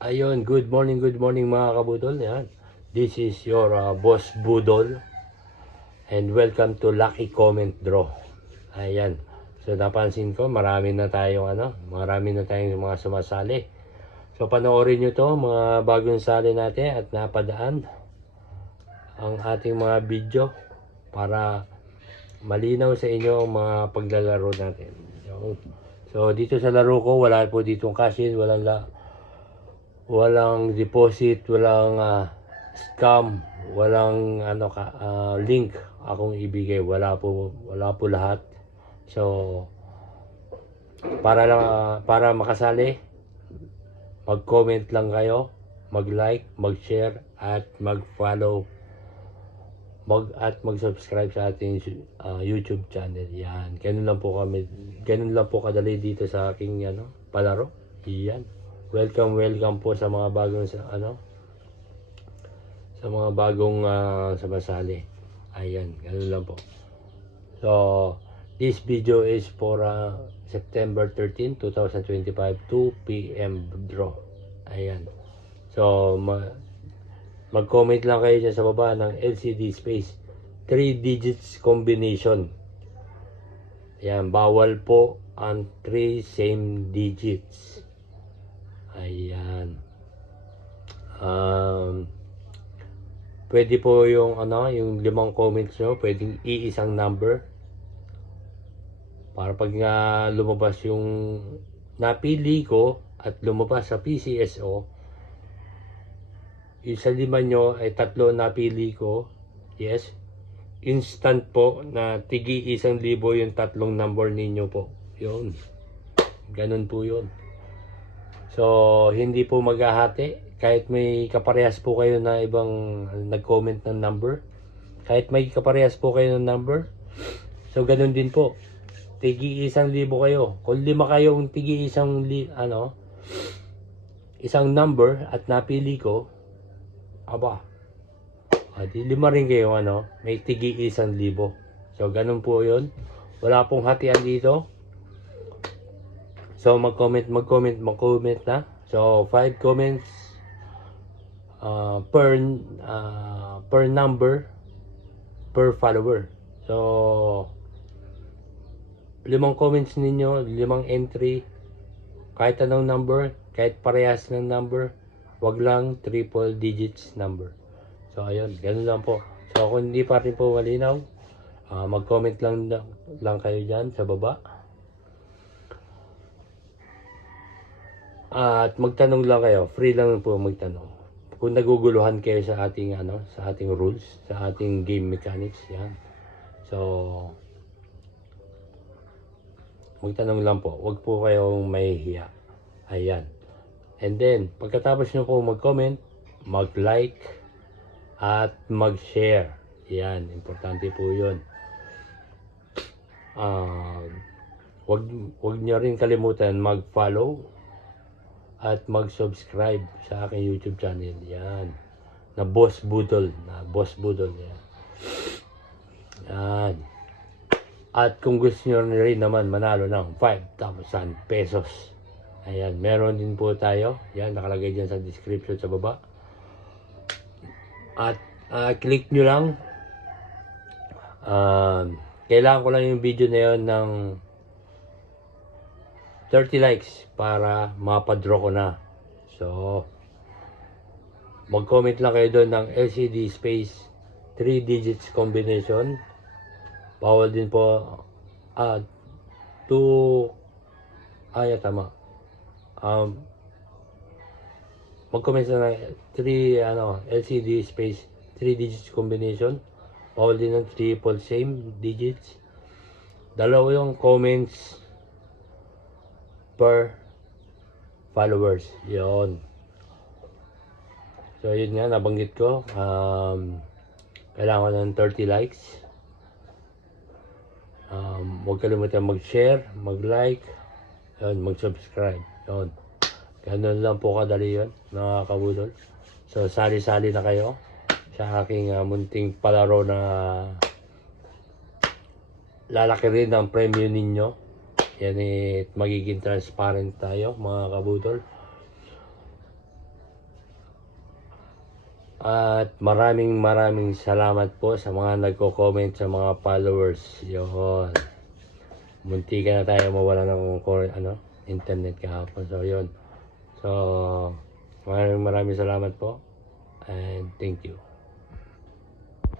Ayun, good morning mga kabudol. Yan. This is your boss Budol and welcome to Lucky Comment Draw. Ayan. So napansin ko marami na tayong mga sumasali. So panoorin nyo to mga bagong sali natin at napadaan ang ating mga video para malinaw sa inyo ang mga paglalaro natin. So dito sa laro ko wala po ditong cash in, walang deposit, walang scam, walang link akong ibigay, wala po lahat. So para makasali, mag-comment lang kayo, mag-like, mag-share at mag-follow mag-subscribe sa ating YouTube channel. Yan. Ganun lang po kadali dito sa aking palaro. Yan. Welcome po sa mga bagong sumasali. Ayan, ganun lang po. So, this video is for September 13, 2025, 2 p.m. draw. Ayan. So, mag-comment lang kayo dyan sa baba ng LCD space 3 digits combination. Ayan, bawal po ang 3 same digits. Ayan. Pwede po yung limang comments nyo, pwedeng iisang number. Para pag lumabas yung napili ko at lumabas sa PCSO, yung sa lima nyo ay tatlo napili ko, yes, instant po na tigi 1,000 yung tatlong number ninyo po. Yun. Ganun po yun. So, hindi po maghahati. Kahit may kaparehas po kayo na ibang nag-comment ng number. Kahit may kaparehas po kayo ng number. So, ganun din po. Tigi 1,000 kayo. Kung lima kayong tigi isang number at napili ko, di lima rin kayo may tigi 1,000. So, ganun po yun. Wala pong hatian dito. So, mag-comment na. So, 5 comments per number per follower. So, 5 comments ninyo, 5 entry, kahit anong number, kahit parehas ng number, wag lang triple digits number. So, ayun, ganun lang po. So, kung hindi pa rin po malinaw, mag-comment lang kayo dyan sa baba. At magtanong lang kayo, free lang po magtanong. Kung naguguluhan kayo sa ating rules, sa ating game mechanics, yan. So, magtanong lang po, wag po kayong mahihiya. Ayan. And then, pagkatapos nyo po mag-comment, mag-like, at mag-share. Yan, importante po yun. Wag nyo rin kalimutan mag-follow at mag-subscribe sa aking YouTube channel. Yan. Na Boss Budol. Yan. Yan. At kung gusto nyo rin naman manalo ng 5,000 pesos. Ayan. Meron din po tayo. Yan. Nakalagay dyan sa description sa baba. At click nyo lang. Kailangan ko lang yung video na yun ng 30 likes para mapadraw ko na. So, mag-comment lang kayo doon ng LCD space 3 digits combination. Bawal din po mag-comment na ng 3 LCD space 3 digits combination. Bawal din ng triple same digits. Dalawa yung comments per followers. Yun. So, yun nga, nabanggit ko. Kailangan ng 30 likes. Huwag kalimutan mag-share, mag-like, yun, mag-subscribe. Yun. Ganun lang po kadali yun, mga kabudol. So, sali-sali na kayo sa aking munting palaro na lalaki rin ang premyo ninyo. Yan magiging transparent tayo, mga kabudol. At maraming salamat po sa mga nagko-comment, sa mga followers. Yun. Munti ka na tayo mawala ng internet kahapon. So, yun. So, maraming salamat po. And thank you.